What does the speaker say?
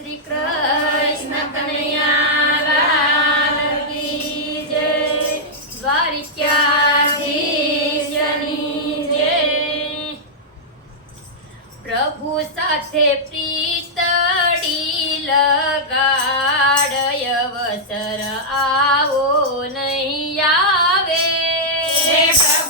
શ્રી કૃષ્ણ કનૈયા પ્રભુ સાથે પ્રીતડી લગાડય અવસર આવો નહીં આવે. પ્રભુ.